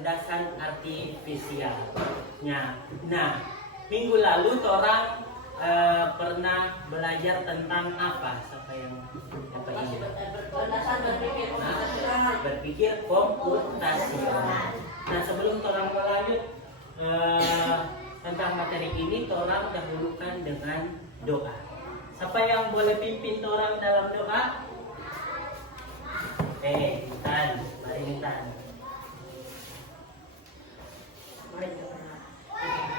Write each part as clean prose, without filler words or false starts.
kecerdasan artifisial. Nah, minggu lalu orang pernah belajar tentang apa? Siapa yang ini? Berpikir komputasional. Nah, sebelum orang berlanjut tentang materi ini, orang dahulukan dengan doa. Siapa yang boleh pimpin orang dalam doa? Intan, mari Intan. Mari kita berdoa.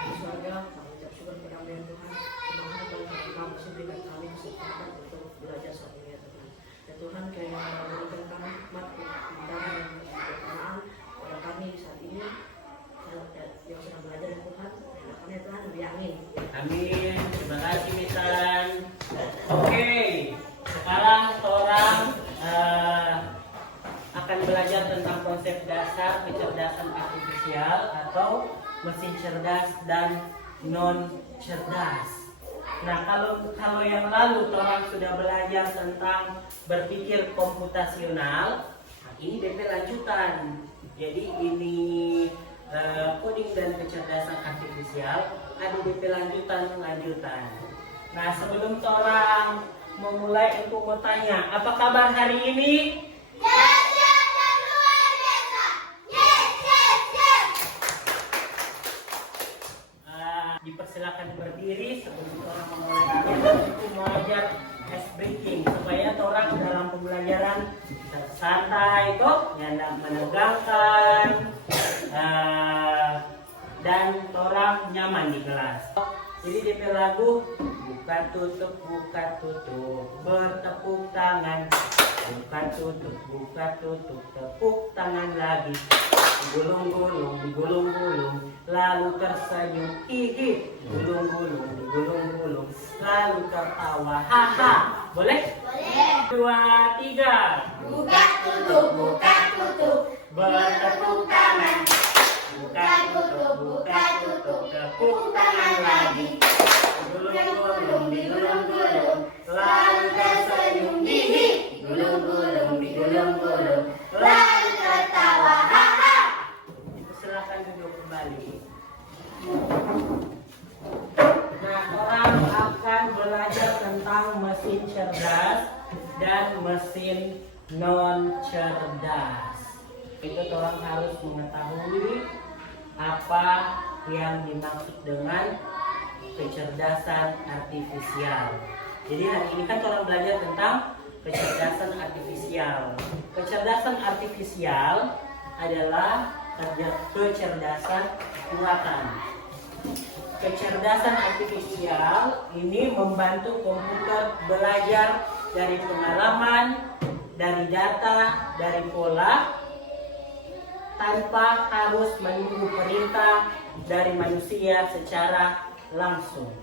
Di surga, kami ucap syukur kepada Tuhan. Semoga Tuhan masih berikan kami kesempatan untuk belajar soal ini, Tuhan. Dan Tuhan, kiranya berikan kami hikmat, kemudahan dan keberkahan kepada kami saat ini yang sedang belajar, Tuhan. Kami Tuhan, amin. Amin. Terima kasih Misan. Oke, sekarang orang akan belajar tentang konsep dasar kecerdasan artifisial atau mesin cerdas dan non cerdas. Nah, kalau yang lalu orang sudah belajar tentang berpikir komputasional, ini DP lanjutan. Jadi ini coding dan kecerdasan artifisial, ada DP lanjutan. Nah, sebelum orang memulai, aku mau tanya, apa kabar hari ini? Dipersilakan berdiri sebelum orang memulai. Aku mau ajar ice breaking supaya orang dalam pembelajaran santai kok, yang menegangkan dan orang nyaman di kelas. Jadi DP lagu buka tutup bertepuk tangan, buka tutup tepuk tangan lagi, digulung-gulung lalu tersenyum hihi, digulung-gulung lalu tertawa haha. Boleh? 2, 3. Buka tutup bertepuk tangan, buka tutup tepuk tangan lagi, digulung-gulung lalu tersenyum hihi, digulung-gulung lalu tertawa haha. Silakan duduk kembali. Nah, orang akan belajar tentang mesin cerdas dan mesin non cerdas. Itu orang harus mengetahui apa yang dimaksud dengan kecerdasan artifisial. Jadi hari ini kan orang belajar tentang kecerdasan artifisial. Kecerdasan artifisial adalah kecerdasan buatan. Kecerdasan artifisial ini membantu komputer belajar dari pengalaman, dari data, dari pola, tanpa harus menunggu perintah dari manusia secara langsung.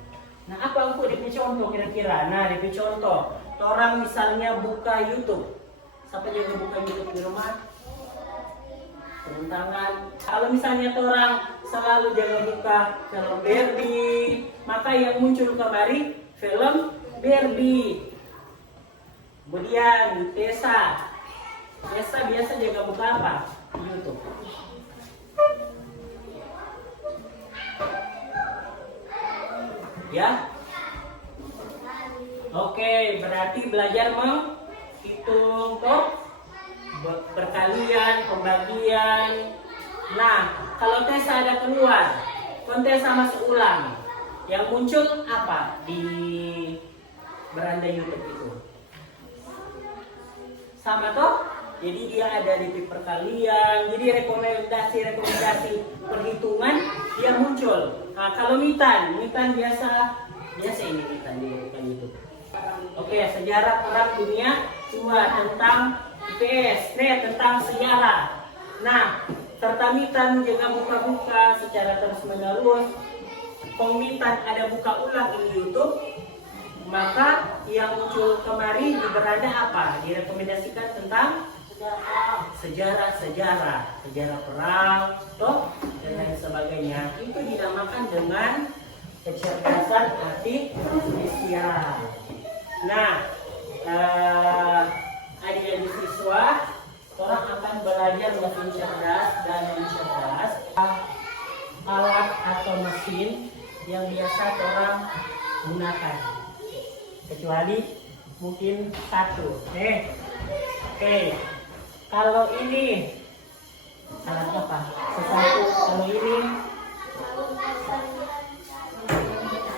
Nah, apa aku DP contoh kira-kira? Nah, DP contoh, orang misalnya buka YouTube. Siapa juga buka YouTube di rumah? Turun tangan. Kalau misalnya orang selalu jangan buka film Barbie, maka yang muncul kembali film Barbie. Kemudian Tessa biasa juga buka apa? YouTube. Ya? Oke, berarti belajar menghitung perkalian, pembagian. Nah, kalau Tessa ada keluar, Tessa masuk ulang, yang muncul apa di beranda YouTube itu? Sama toh? Jadi dia ada di perkalian, jadi rekomendasi perhitungan dia muncul. Nah, kalau Mitan biasa ini Mitan di YouTube. Oke, sejarah perang dunia 2 tentang IPS, tentang sejarah. Nah, serta Mitan juga buka-buka secara terus-menerus. Mitan ada buka ulang di YouTube, maka yang muncul kemari di beranda apa? Direkomendasikan tentang sejarah perang, dan lain sebagainya. Itu dinamakan dengan kecerdasan artifisial. Nah, adik-adik siswa, orang akan belajar mesin cerdas dan non cerdas. Alat atau mesin yang biasa orang gunakan, kecuali mungkin satu. Oke. Kalau ini alat apa? Sesuatu. Kalau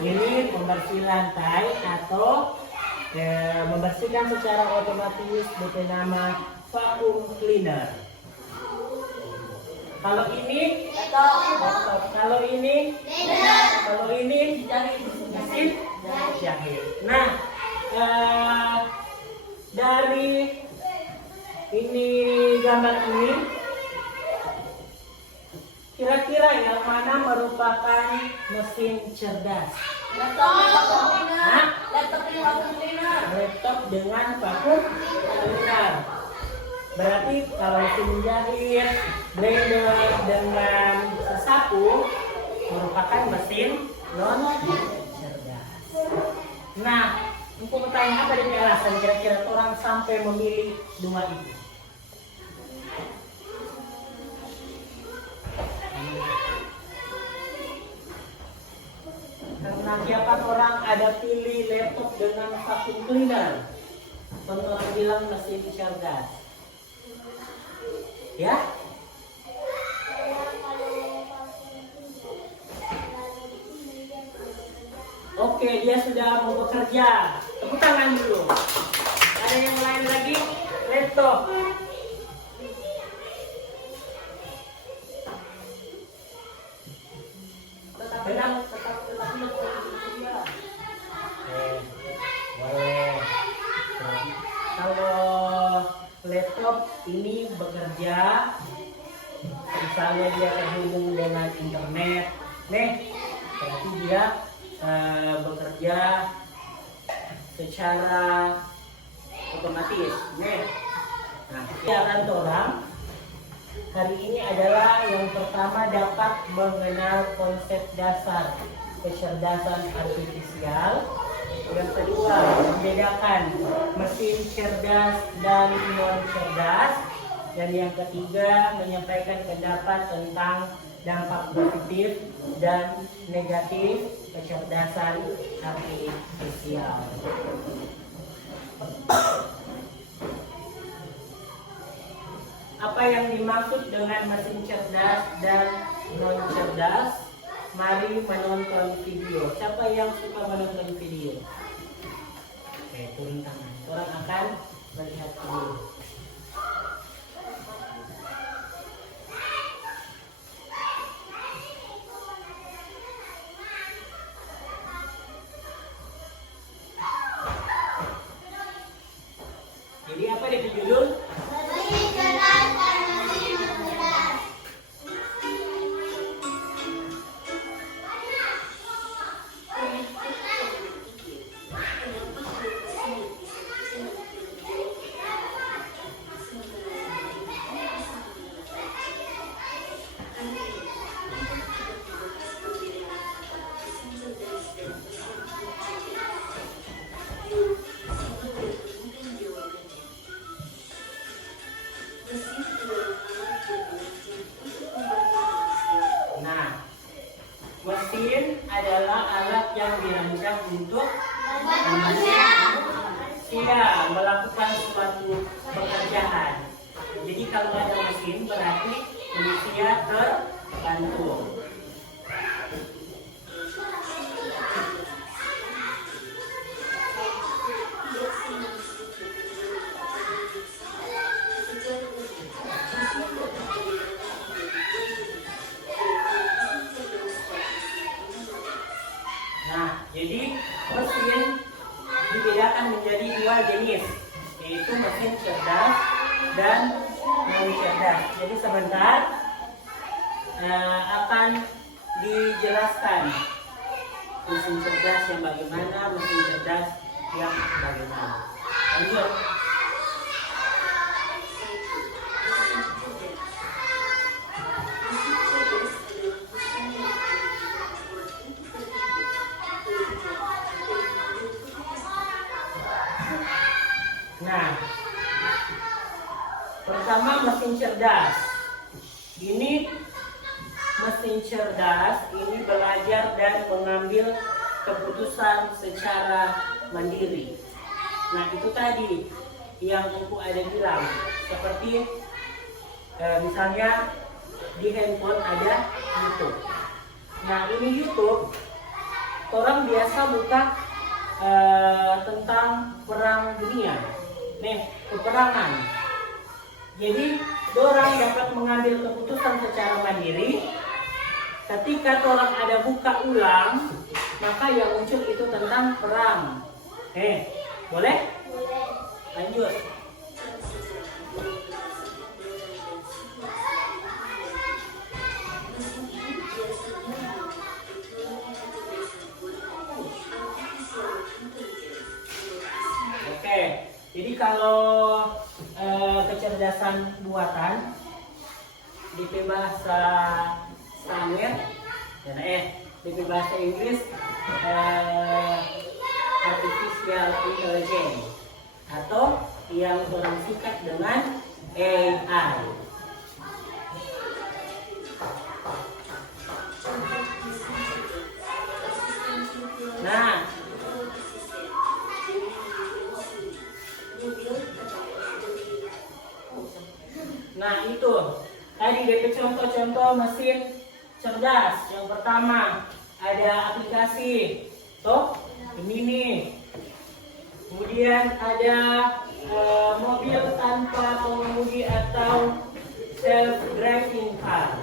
ini pembersih lantai atau membersihkan secara otomatis bernama vacuum cleaner. Kalau ini laptop. Kalau ini mesin jahit. Nah, dari ini gambar ini, kira-kira yang mana merupakan mesin cerdas? Laptop dengan vacuum cleaner. Berarti kalau mesin jahit, blender dengan sesapu merupakan mesin non cerdas. Nah, untuk bertanya apa dari alasan kira-kira orang sampai memilih dua itu? Karena siapa orang ada pilih laptop dengan vacuum cleaner, orang bilang mesin cerdas. Ya? Oke, dia sudah mau bekerja. Tepuk tangan dulu. Ada yang lain lagi? Laptop. Boleh. Kalau laptop ini bekerja, misalnya dia terhubung dengan internet, berarti dia bekerja secara otomatis. Nah, siaran orang hari ini adalah yang pertama dapat mengenal konsep dasar kecerdasan artifisial. Yang kedua, membedakan mesin cerdas dan non cerdas. Dan yang ketiga, menyampaikan pendapat tentang dampak positif dan negatif kecerdasan artifisial. Apa yang dimaksud dengan mesin cerdas dan non cerdas? Mari menonton video. Siapa yang suka menonton video? Oke, turun tangan. Orang akan melihat video. Jadi apa dia judul? Mesin adalah alat yang dirancang untuk manusia melakukan suatu pekerjaan. Jadi kalau ada mesin berarti manusia terbantu. Nah, jadi mesin dibedakan menjadi dua jenis, yaitu mesin cerdas dan non cerdas. Jadi sebentar akan dijelaskan mesin cerdas yang bagaimana, mesin cerdas yang bagaimana. Lanjut. Nah, pertama cerdas. Ini mesin cerdas ini belajar dan mengambil keputusan secara mandiri. Nah itu tadi yang Ibu ada bilang, seperti misalnya di handphone ada YouTube. Nah ini YouTube, orang biasa buka tentang perang dunia, nih peperangan. Jadi orang dapat mengambil keputusan secara mandiri. Ketika orang ada buka ulang, maka yang muncul itu tentang perang. Boleh? Boleh. Lanjut. Oke, jadi kalau kecerdasan buatan di bahasa Samuel dan di bahasa Inggris artificial intelligence atau yang orang singkat dengan AI. Nah itu tadi dari contoh-contoh mesin cerdas. Yang pertama ada aplikasi, ini nih. Kemudian ada mobil tanpa pengemudi atau self-driving car.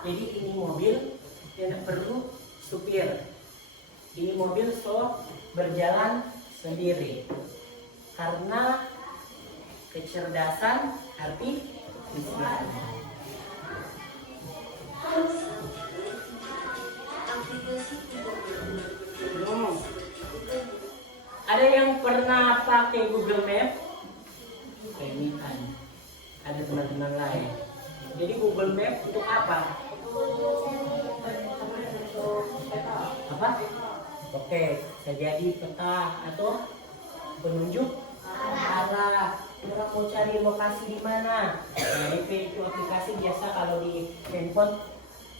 Jadi ini mobil yang perlu supir. Ini mobil berjalan sendiri karena kecerdasan artifisial. Ada yang pernah pakai Google Map? Ini kan ada teman-teman lain. Jadi Google Map untuk apa? Apa? Oke, bisa jadi peta atau penunjuk arah. Orang mau cari lokasi di mana? Nah, itu aplikasi biasa kalau di handphone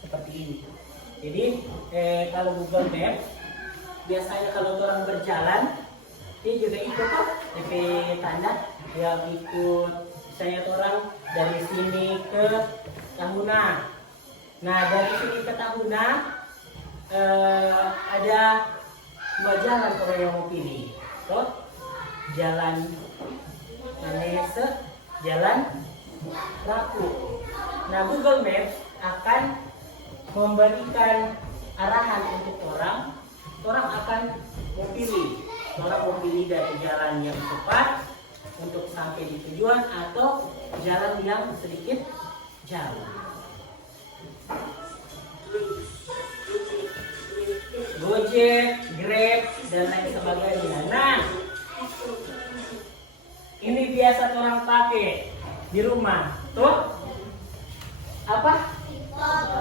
seperti ini. Jadi kalau Google Map biasanya kalau orang berjalan dia juga ikut DP tanda, dia ikut misalnya orang dari sini ke Tahuna. Nah dari sini ke Tahuna ada dua jalan orang yang mau pilih, jalan Manese, jalan Raku. Nah Google Maps akan memberikan arahan untuk orang akan memilih. Orang memilih dari jalan yang cepat untuk sampai di tujuan atau jalan yang sedikit jauh. Gojek, Grab, dan lain sebagainya. Nah, ini biasa orang pakai di rumah. Tuh, apa?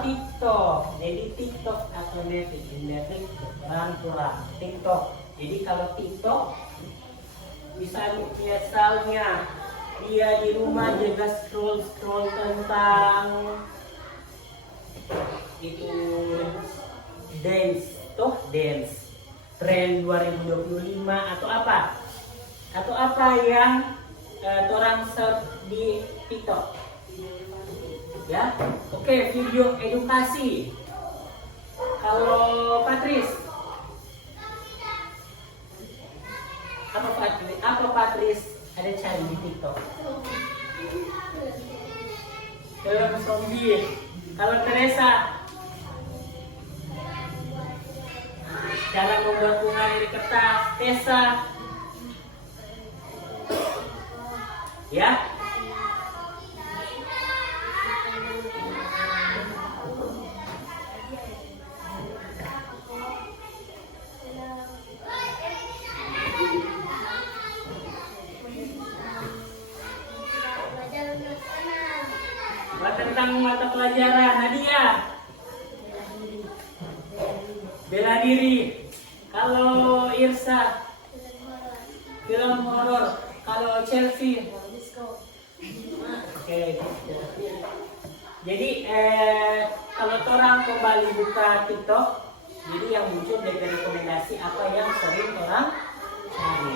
TikTok. Jadi TikTok atau Netflix orang kurang. TikTok. Jadi kalau TikTok misalnya dia di rumah juga scroll tentang itu dance trend 2025 atau apa yang orang search di TikTok. Ya, oke, video edukasi. Kalau Patris, apa Patris ada cari di TikTok? Film zombie. Kalau Teresa, cara membuat bunga dari kertas. Tessa, ya. Tentang mata pelajaran Nadia, bela diri. Kalau Irsa, film horor. Kalau Chelsea, oke. Oke. Jadi kalau orang kembali buka TikTok, jadi yang muncul dari rekomendasi apa yang sering orang cari.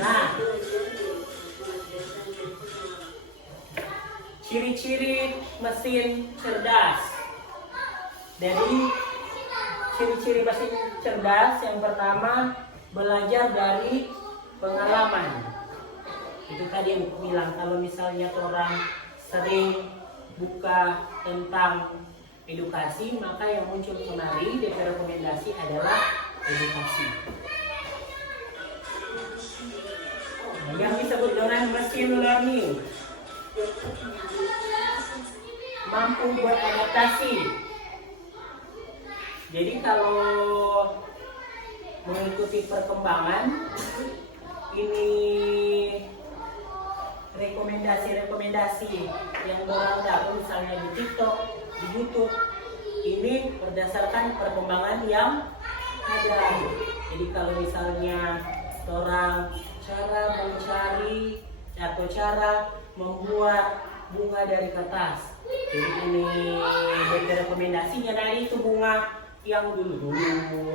Nah, ciri-ciri mesin cerdas. Jadi ciri-ciri mesin cerdas yang pertama, belajar dari pengalaman. Itu tadi yang aku bilang, kalau misalnya orang sering buka tentang edukasi, maka yang muncul kemari dari rekomendasi adalah edukasi. Nah, yang disebut dengan machine learning, mampu beradaptasi. Jadi kalau mengikuti perkembangan ini, rekomendasi yang orang dapat misalnya di TikTok, di YouTube, ini berdasarkan perkembangan yang ada. Jadi kalau misalnya orang cara mencari atau cara membuat bunga dari kertas, jadi ini dari rekomendasinya dari itu bunga yang dulu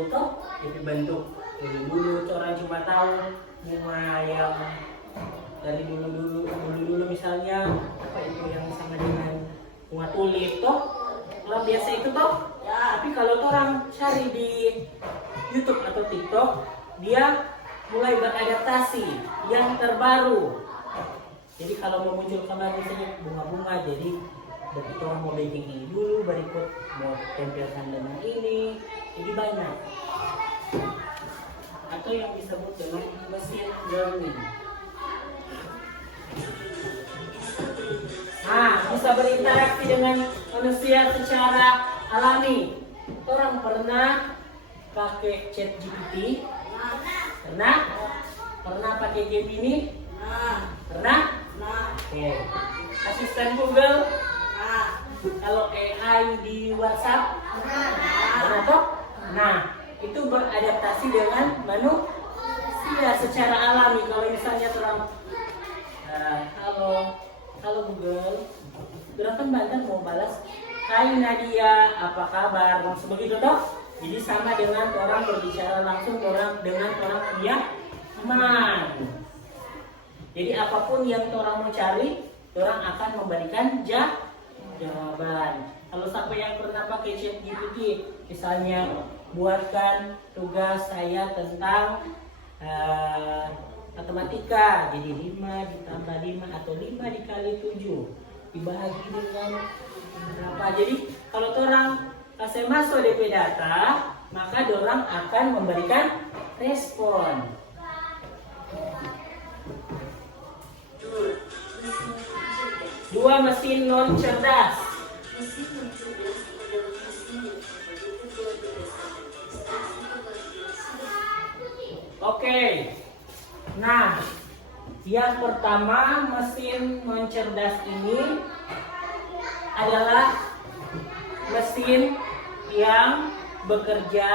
toh, jadi bentuk dulu orang cuma tahu bunga yang dari dulu misalnya apa itu yang sama dengan bunga tulip toh, orang biasa itu toh ya. Tapi kalau orang cari di YouTube atau TikTok, dia mulai beradaptasi yang terbaru. Jadi kalau mau muncul kembali misalnya bunga-bunga, jadi begitu orang mau baking ini dulu, berikut mau tempelkan dengan ini, jadi banyak. Atau yang disebut dengan machine learning. Nah, bisa berinteraksi dengan manusia secara alami. Orang pernah pakai ChatGPT? Pernah pakai Gemini? Pernah? Oke. Asisten Google? Kalau AI di WhatsApp? Pernah toh? Nah, itu beradaptasi dengan manusia secara alami. Kalau misalnya orang halo Google, gerakan Banten mau balas, hai Nadia, apa kabar? Langsung begitu toh? Jadi sama dengan orang berbicara langsung dengan orang punya teman. Jadi apapun yang orang mau cari, orang akan memberikan jawaban. Kalau siapa yang pernah pakai ChatGPT, misalnya buatkan tugas saya tentang matematika, jadi 5 ditambah 5 atau 5 dikali 7 dibagi dengan berapa. Jadi kalau orang kasih masuk DP data, maka orang akan memberikan respon. Dua, mesin non cerdas. Oke. Nah, yang pertama, mesin non cerdas ini adalah mesin yang bekerja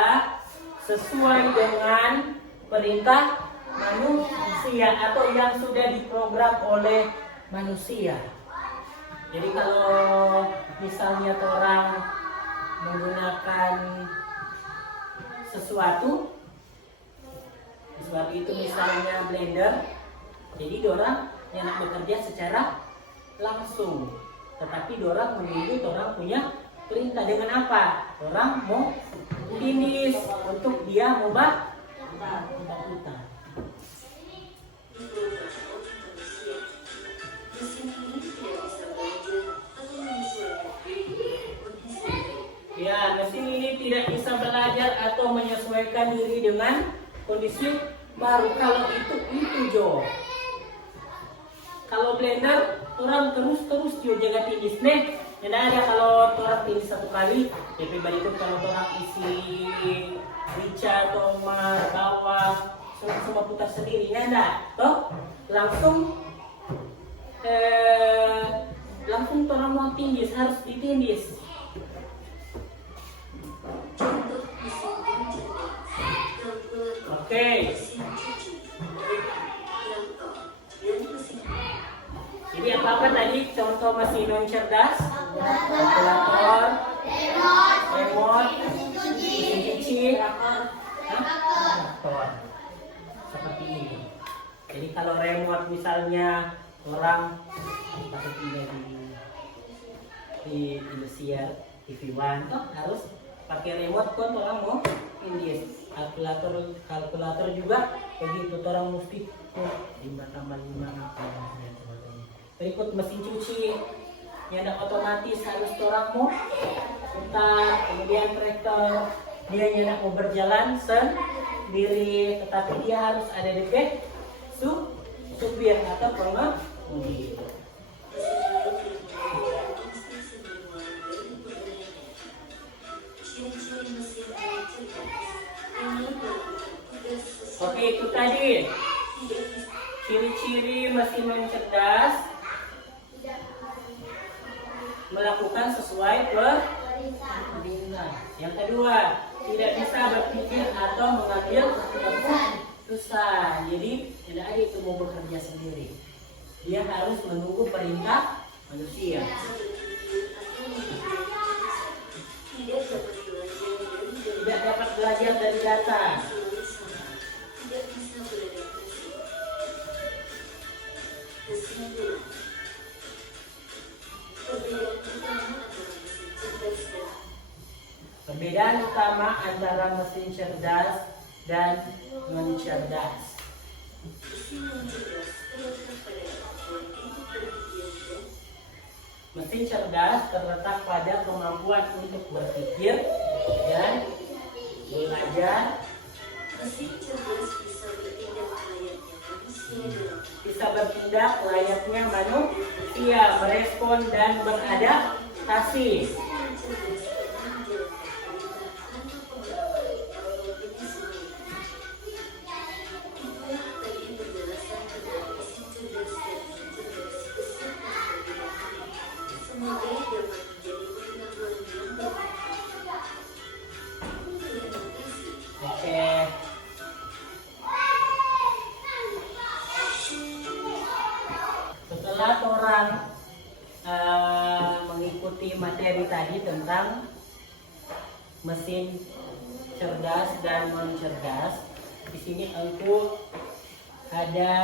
sesuai dengan perintah manusia atau yang sudah diprogram oleh manusia. Jadi kalau misalnya orang menggunakan sesuatu itu misalnya blender, jadi orang yang bekerja secara langsung, tetapi orang menunggu orang punya perintah dengan apa? Orang mau tindis untuk dia mau putar. Ya, mesin ini tidak bisa belajar atau menyesuaikan diri dengan kondisi baru. Kalau itu Jo. Kalau blender orang terus Jo jaga tindis nih. Tidak ada kalau orang tindis satu kali, tapi berikut kalau orang isi rica, tomat, bawang, semua putar sendiri, ada. Toh langsung orang mau tindis harus ditindis. apa tadi contoh mesin non cerdas? Kalkulator, remote, mesin cuci, traktor. Seperti ini. Jadi kalau remote misalnya orang pakai di Indosiar TV One tuh harus pakai remote kan orang mau ini kalkulator juga begitu orang mesti 5 tambah 5 apa dan sebagainya. Berikut mesin cuci yang ada otomatis harus orang mau putar, kemudian traktor dia nyana mau berjalan sendiri tetapi dia harus ada DP supir atau pengemudi. Oke, itu tadi ciri-ciri mesin cerdas melakukan sesuai perintah. Yang kedua, tidak bisa berpikir atau mengambil keputusan. Jadi tidak ada itu mau bekerja sendiri. Dia harus menunggu perintah manusia. Tidak dapat belajar dari data. Perbedaan utama antara mesin cerdas dan non cerdas. Mesin cerdas terletak pada kemampuan untuk berpikir dan belajar. Bisa bertindak layaknya manusia, merespon dan beradaptasi. Setelah orang mengikuti materi tadi tentang mesin cerdas dan non cerdas, di sini aku ada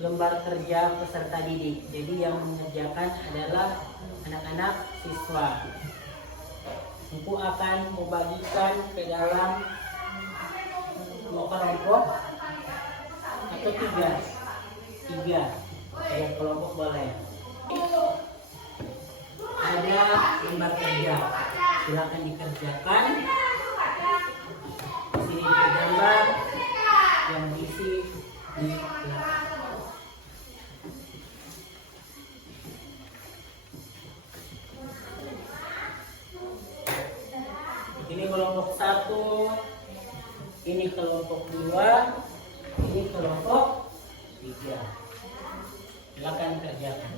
lembar kerja peserta didik. Jadi yang mengerjakan adalah anak-anak siswa. Aku akan membagikan ke dalam 2 kelompok atau 3 kelompok boleh. Ada lembar kerja, silakan dikerjakan. Di sini ada gambar yang diisi di belakang. Ini kelompok 1, ini kelompok 2, ini kelompok 3. Silakan kerjakan.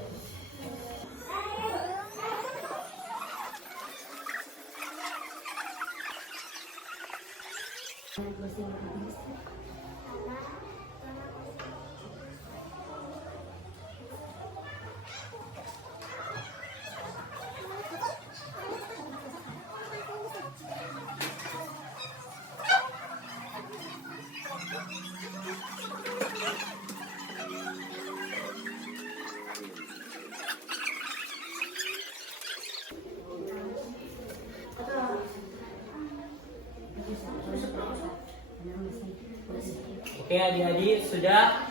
Oke adik-adik sudah.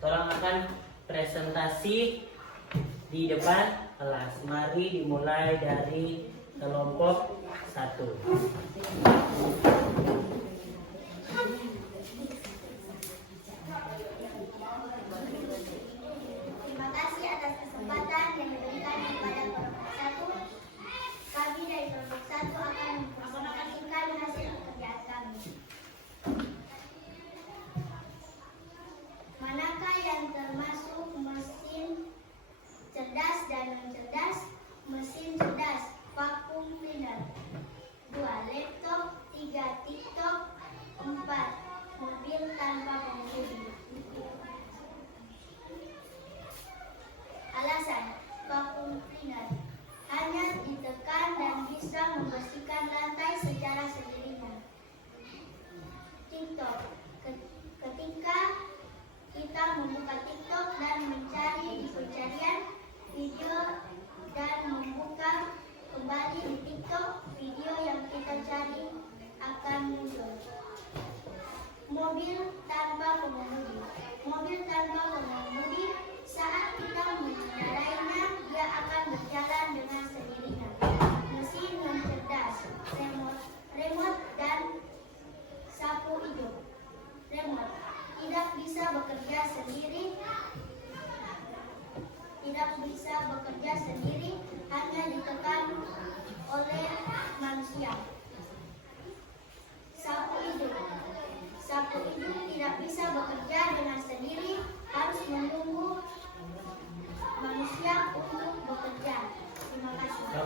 Tolong akan presentasi di depan kelas. Mari dimulai dari kelompok 1. Terima kasih atas kesempatan yang diberikan kepada kelompok 1. Kami dari kelompok 1 akan mempresentasikan hasil pekerjaan kami. Manakah yang termasuk mesin cerdas dan non cerdas? Mesin cerdas, vacuum cleaner. 2. Laptop. 3. TikTok.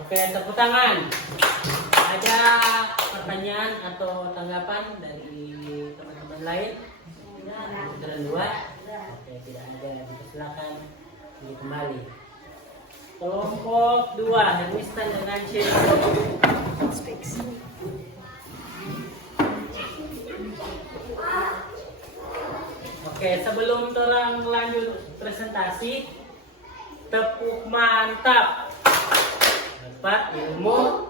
Oke, tepuk tangan. Ada pertanyaan atau tanggapan dari teman-teman lain? Putaran 2. Oke, tidak ada. Silakan kembali. Kelompok 2, Hermistan dengan Sherry. Oke, sebelum orang lanjut presentasi, tepuk mantap. Dapat ilmu,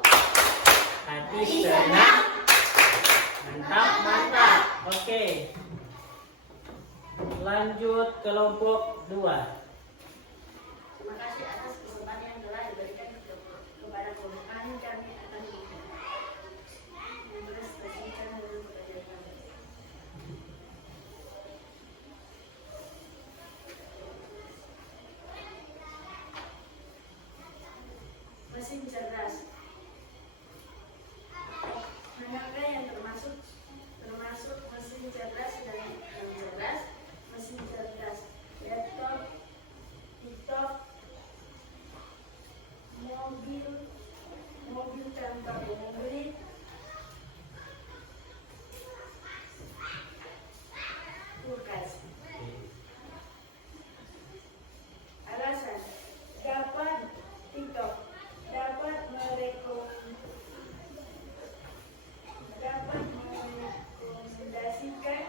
hati senang, mantap. Oke, lanjut kelompok 2. Terima kasih atas kesempatan yang telah diberikan kepada kami akan mempresentasikan hasil pekerjaan kami. Mesin cerdas. Manakah yang termasuk mesin cerdas dan yang cerdas? Mesin cerdas, laptop, TikTok, mobil tanpa pengemudi, kulkas. Alasan dapat TikTok dapat merekomendasikan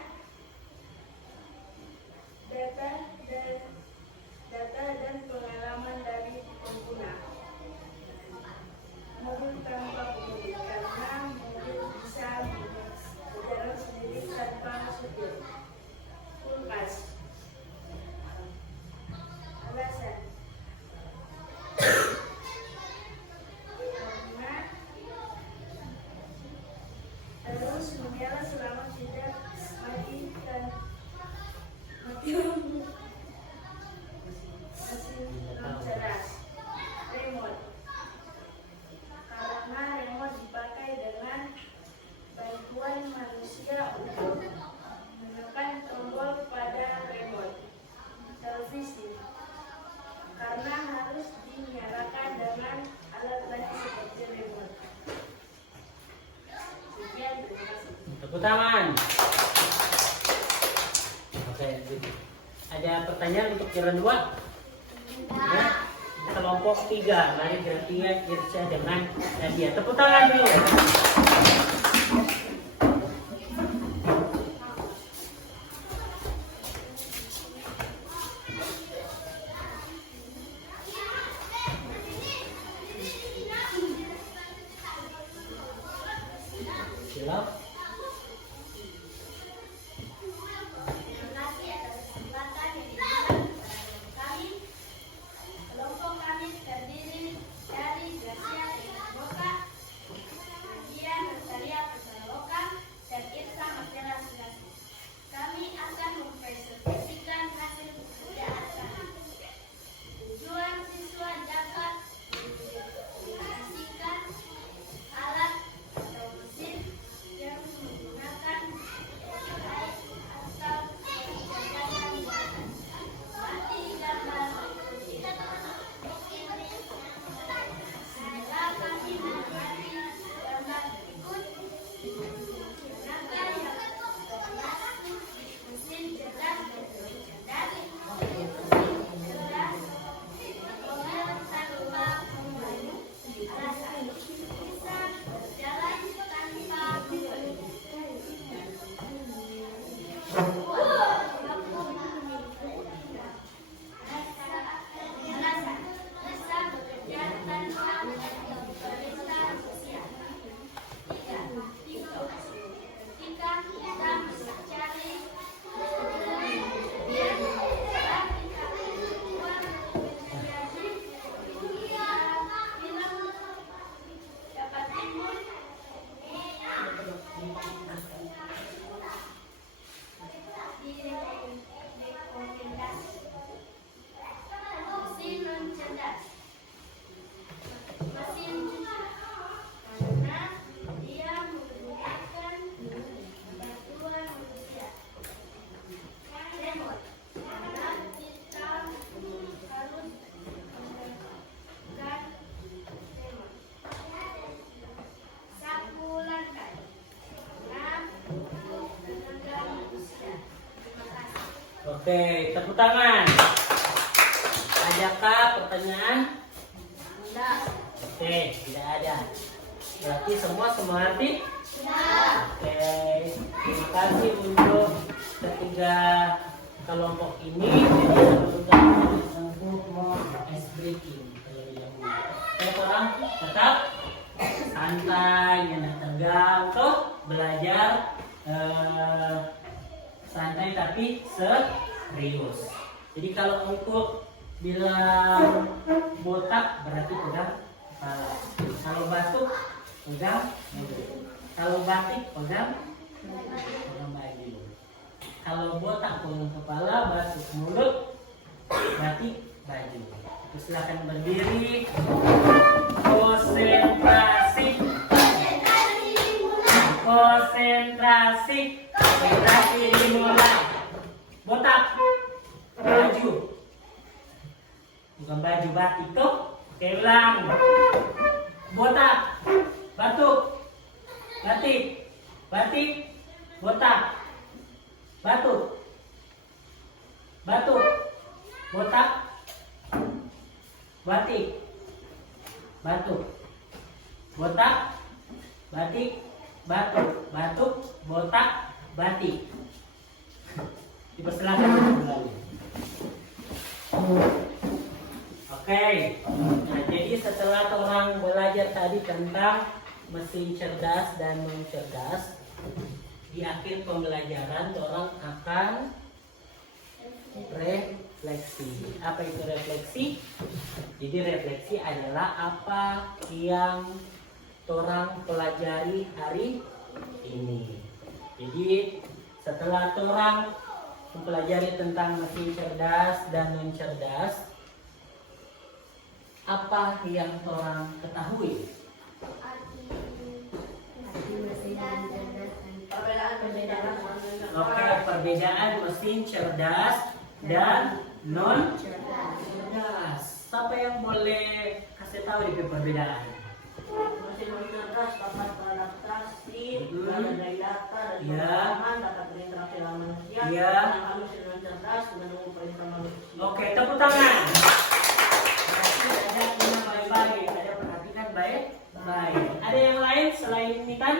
data dan pengalaman dari pengguna. Mobil tanpa pengemudi karena mobil bisa berjalan sendiri tanpa supir. Kulkas. Alasan karena terus menyala selama tidak mati lampu. Mesin non cerdas. Remote. Karena remote dipakai dengan bantuan manusia untuk menekan tombol pada remote. Televisi. Karena harus dinyalakan dengan alat lain seperti remote. Sekian, terima kasih. Tepuk tangan. Oke, ada pertanyaan untuk kira 2? Ya. Kelompok 3, mari Gratia, Irsya dengan Nadia. Tepuk tangan dulu. Siap. Terima kasih atas kesempatan yang diberikan kepada kami. Kelompok kami terdiri dari Gracia Boka, Nadia Natalia Pesaloka, Oke, tepuk tangan. Adakah pertanyaan? Tidak. Oke, tidak ada. Berarti semua mengerti? Tidak. Oke, terima kasih untuk ketiga kelompok ini. Untuk mau ice breaking terlebih dahulu. Orang tetap santai, jangan tegang, tuh belajar santai tapi serius. Jadi kalau engkau bilang botak berarti pegang kepala. Kalau batuk pegang mulut. Kalau batik pegang baju. Kalau botak pegang kepala, batuk mulut, batik baju. Silakan berdiri. Konsentrasi. Konsentrasi. Konsentrasi dimulai. Botak. Baju. Bukan baju batik tuh. Kelang. Botak. Batuk. Batik. Batik. Botak. Batuk. Batuk. Botak. Batik. Batuk. Botak. Batik. Batuk. Batuk. Botak. Batik. Dipersilakan kembali. Oke. Nah, jadi setelah orang belajar tadi tentang mesin cerdas dan non cerdas, di akhir pembelajaran orang akan refleksi. Apa itu refleksi? Jadi refleksi adalah apa yang orang pelajari hari ini. Jadi setelah orang mempelajari tentang mesin cerdas dan non cerdas, apa yang orang ketahui? Oke, perbedaan mesin cerdas dan non cerdas. Siapa yang boleh kasih tahu di perbedaan? Mesin cerdas dapat beradaptasi, dari data dan Ya. pengalaman, dapat berinteraksi dengan manusia. Ya. Sedangkan mesin non cerdas menunggu perintah manusia. Oke, tepuk tangan. Berarti ada yang baik-baik, ada perhatikan baik-baik. Ada yang lain selain ini kan?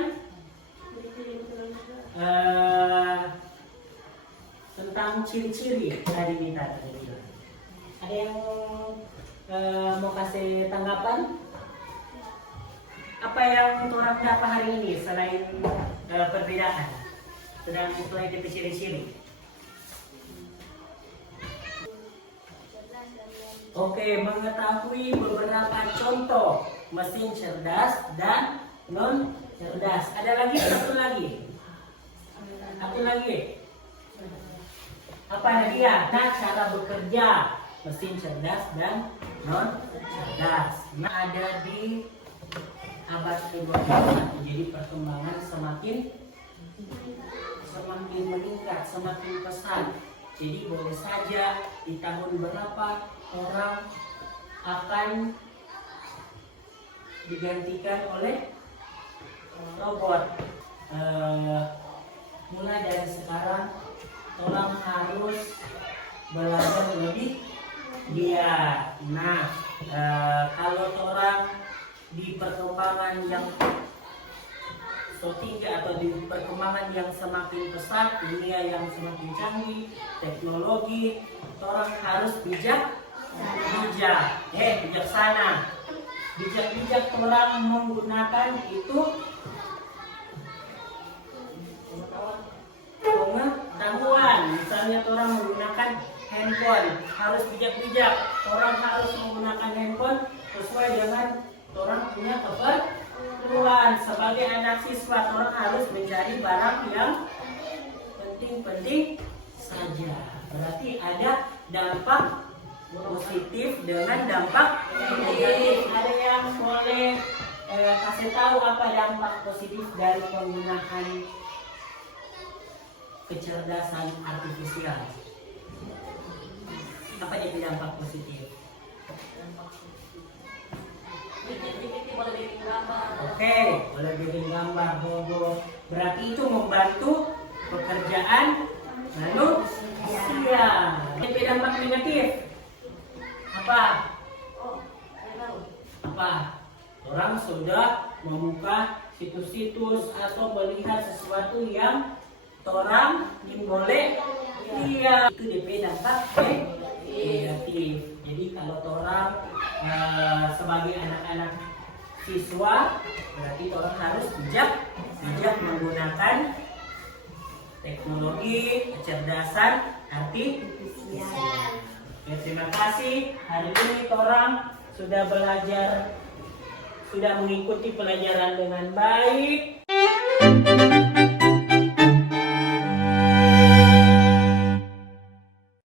Tentang ciri-ciri tadi minta tadi. Ada yang mau kasih tanggapan? Apa yang orang dapat hari ini selain perbedaan? Sedang selain itu ciri-ciri. Oke, mengetahui beberapa contoh mesin cerdas dan non cerdas. Ada lagi? Satu lagi. Satu lagi. Apa lagi ya? Nah, cara bekerja mesin cerdas dan non cerdas. Nah, ada di abad ke-21. Jadi perkembangan semakin meningkat, semakin pesat. Jadi boleh saja di tahun berapa orang akan digantikan oleh robot. Mulai dari sekarang orang harus belajar lebih giat. Nah, kalau orang di perkembangan yang tinggi atau di perkembangan yang semakin pesat, dunia yang semakin canggih, teknologi, orang harus bijaksana. Bijak orang menggunakan itu pengetahuan. Misalnya orang menggunakan handphone, harus bijak. Orang harus menggunakan handphone sesuai dengan orang punya keperluan. Sebagai anak siswa, orang harus mencari barang yang penting-penting saja. Berarti ada dampak positif dengan dampak negatif. Ada yang boleh kasih tahu apa dampak positif dari penggunaan kecerdasan artifisial? Apa jadi dampak positif? Oke, boleh bikin gambar, Bobo. Berarti itu membantu pekerjaan manusia. Iya. DP dampak negatif. Apa? Apa? Orang sudah membuka situs-situs atau melihat sesuatu yang orang boleh. Iya. Itu DP dampak negatif. Jadi kalau orang sebagai anak-anak siswa, berarti orang harus bijak menggunakan teknologi, kecerdasan artifisial. Oke, terima kasih. Hari ini orang sudah belajar, sudah mengikuti pelajaran dengan baik.